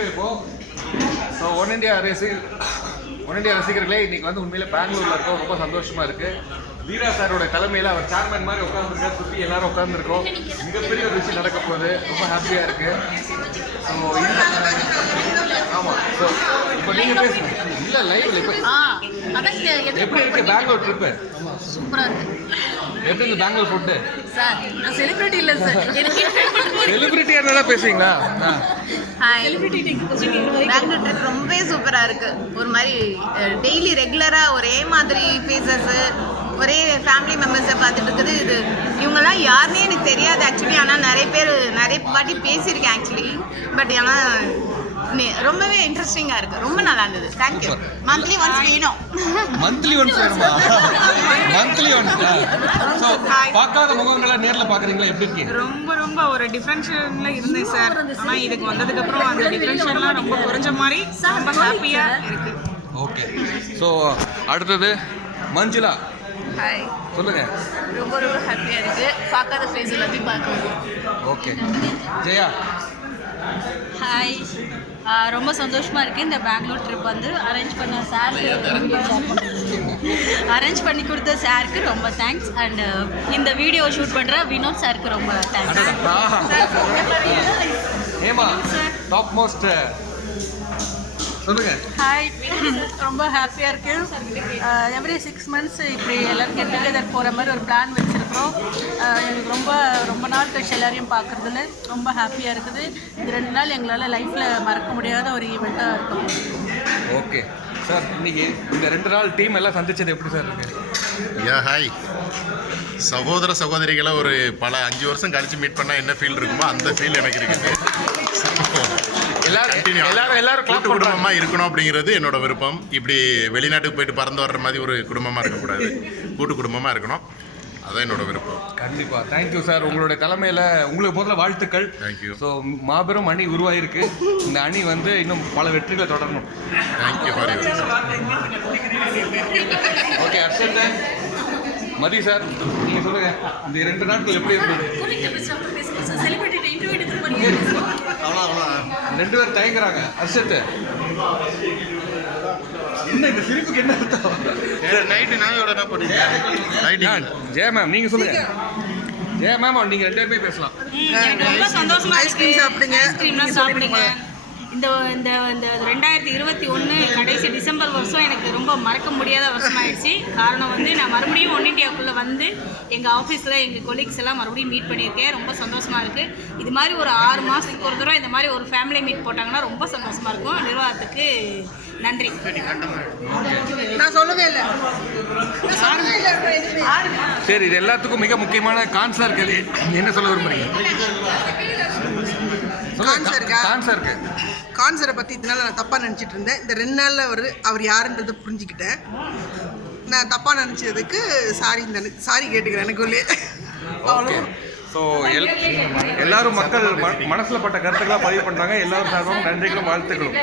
இப்போ so one India ரசிகர்களே இன்னைக்கு வந்து உண்மையில பெங்களூர்ல இருக்கோம். ரொம்ப சந்தோஷமா இருக்கு. வீரா சாரோட தலைமையில் அவர் சேர்மன் மாதிரி உட்காந்துருக்காரு. சுற்றி எல்லாரும் உட்காந்துருக்கோம். மிகப்பெரிய ஒரு விஷயம் நடக்க போகுது. ரொம்ப ஹாப்பியா இருக்கு. ஸோ ஆமா. ஸோ இப்போ நீங்க பேசுங்க. இல்ல லைவ்ல இப்போ எப்படி இருக்கு பெங்களூர் ட்ரிப்பு? சூப்பரா இருக்கு. எப்படி இருக்கு பெங்களூர் ஃபுட்டு? சார் நான் செலிபிரிட்டி இல்ல சார். செலிபிரிட்டி என்னடா பேசுறீங்களா? ஹாய். பெங்களூர் ட்ரிப் ரொம்பவே சூப்பரா இருக்கு. ஒரு மாதிரி டெய்லி ரெகுலரா ஒரே மாதிரி ஃபேஸஸ், ஒரே ஃபேமிலி மெம்பர்ஸை பார்த்துட்டு இருக்குது. இது இவங்கெல்லாம் யாருன்னே எனக்கு தெரியாது ஆக்சுவலி. ஆனால் நிறைய வாட்டி பேசியிருக்கேன் ஆக்சுவலி. பட் ஆனால் ரொம்பவே இன்ட்ரெஸ்டிங்காக இருக்குது. ரொம்ப நல்லா இருந்தது. தேங்க்யூ. மந்த்லி ஒன்ஸ் வேணும். மந்த்லி ஒன்ஸ் வேணுமா? Monthly once. ஸோ பார்க்காத முகங்களை நேரில் பார்க்குறீங்களா? எப்படி இருக்கீங்க? ரொம்ப ஒரு டிஃப்ரென்ஷியேஷனில் இருந்தேன் சார். ஆனால் இதுக்கு வந்ததுக்கப்புறம் அந்த டிஃப்ரென்ஷியன்லாம் ரொம்ப குறைஞ்ச மாதிரி ரொம்ப ஹாப்பியாக இருக்குது. ஓகே. ஸோ அடுத்தது மஞ்சுளா, ஹாய். சொல்லுங்க. ரொம்ப ஹாப்பியாக இருக்குது. பார்க்காத ஃபேஸ் எல்லாத்தையும் பார்க்கணும். ஓகே. ஜெயா, ஹாய். ரொம்ப சந்தோஷமாக இருக்குது. இந்த பெங்களூர் ட்ரிப் வந்து அரேஞ்ச் பண்ணி கொடுத்த சாருக்கு ரொம்ப தேங்க்ஸ். அண்ட் இந்த வீடியோ ஷூட் பண்ணுற வினோத் சாருக்கு ரொம்ப தேங்க்ஸ். ஏமா டாப் மோஸ்ட் சொல்லுங்க. ஹாய். ரொம்ப ஹாப்பியாக இருக்குது. எவ்ரி 6 months இப்படி எல்லோரும் கெட் டுகெதர் போகிற மாதிரி ஒரு பிளான் வச்சுருக்கிறோம். எனக்கு ரொம்ப நாள் கழிச்சு எல்லாரையும் பார்க்குறதுல ரொம்ப ஹாப்பியாக இருக்குது. இந்த 2 நாள் எங்களால் லைஃப்பில் மறக்க முடியாத ஒரு ஈவெண்ட்டாக இருக்கும். ஓகே சார், இன்னைக்கு இந்த 2 நாள் டீம் எல்லாம் சந்திச்சது எப்படி சார் இருக்கு? ஹாய். சகோதர சகோதரிகளை ஒரு பல 5 வருஷம் கழிச்சு மீட் பண்ணால் என்ன ஃபீல் இருக்குமோ அந்த ஃபீல் எனக்கு இருக்குது. எல்லாரும் கூட்டு குடும்பமாக இருக்கணும் அப்படிங்கிறது என்னோட விருப்பம். இப்படி வெளிநாட்டுக்கு போயிட்டு பறந்து வர்ற மாதிரி ஒரு குடும்பமாக இருக்கக்கூடாது, கூட்டு குடும்பமாக இருக்கணும். அதான் என்னோட விருப்பம். கண்டிப்பாக. Thank you sir. உங்களுடைய தலைமையில் உங்களுக்கு முதல்ல வாழ்த்துக்கள். தேங்க்யூ. ஸோ மாபெரும் அணி உருவாயிருக்கு. இந்த அணி வந்து இன்னும் பல வெற்றிகளை தொடரணும். Thank you for you. Okay Arshan sir, Mathi sir, நீங்கள் சொல்லுங்கள். இந்த 2 நாட்கள் எப்படி இருந்தது? 2 பேர் தயங்குறாங்க. அர்ஷத், என்ன இந்த சிரிப்புக்கு என்ன அர்த்தம்? நைட்டு நாயோட என்ன பண்ணுறீங்க? ஜெயா மேம் நீங்கள் சொல்லுங்கள். ஜெயா மேம் நீங்கள் 2 பேருமே பேசலாம். ரொம்ப சந்தோஷமா ஐஸ்கிரீம் சாப்பிடுங்க. இந்த இந்த இந்த 2021 கடைசி டிசம்பர் வருஷம் எனக்கு ரொம்ப மறக்க முடியாத வருஷம் ஆயிடுச்சு. காரணம் வந்து நான் மறுபடியும் ஒன் இண்டியாவுக்குள்ளே வந்து எங்கள் ஆஃபீஸில் எங்கள் கொலீக்ஸ் எல்லாம் மறுபடியும் மீட் பண்ணியிருக்கேன். ரொம்ப சந்தோஷமாக இருக்குது. இது மாதிரி ஒரு 6 மாதத்துக்கு ஒரு தடவை இந்த மாதிரி ஒரு ஃபேமிலி மீட் போட்டாங்கன்னா ரொம்ப சந்தோஷமாக இருக்கும். நிர்வாகத்துக்கு நன்றி. நான் சொல்லவே இல்லை. சரி, இது எல்லாத்துக்கும் மிக முக்கியமான கான்சர் இருக்குது. என்ன சொல்ல விரும்புறீங்க? கான்சரை பற்றி இதனால நான் தப்பாக நினச்சிட்டு இருந்தேன். இந்த 2 நாளில் அவர் யாருன்றதை புரிஞ்சுக்கிட்டேன். நான் தப்பாக நினச்சதுக்கு சாரி கேட்டுக்கிறேன் எனக்குள்ளே. ஓகே. ஸோ எல்லாரும் மக்கள் மனசில் பட்ட கருத்துக்களாக பதிவு பண்ணுறாங்க. எல்லாரும் சார்பாகவும் நன்றிகளும் வாழ்த்துக்களும்.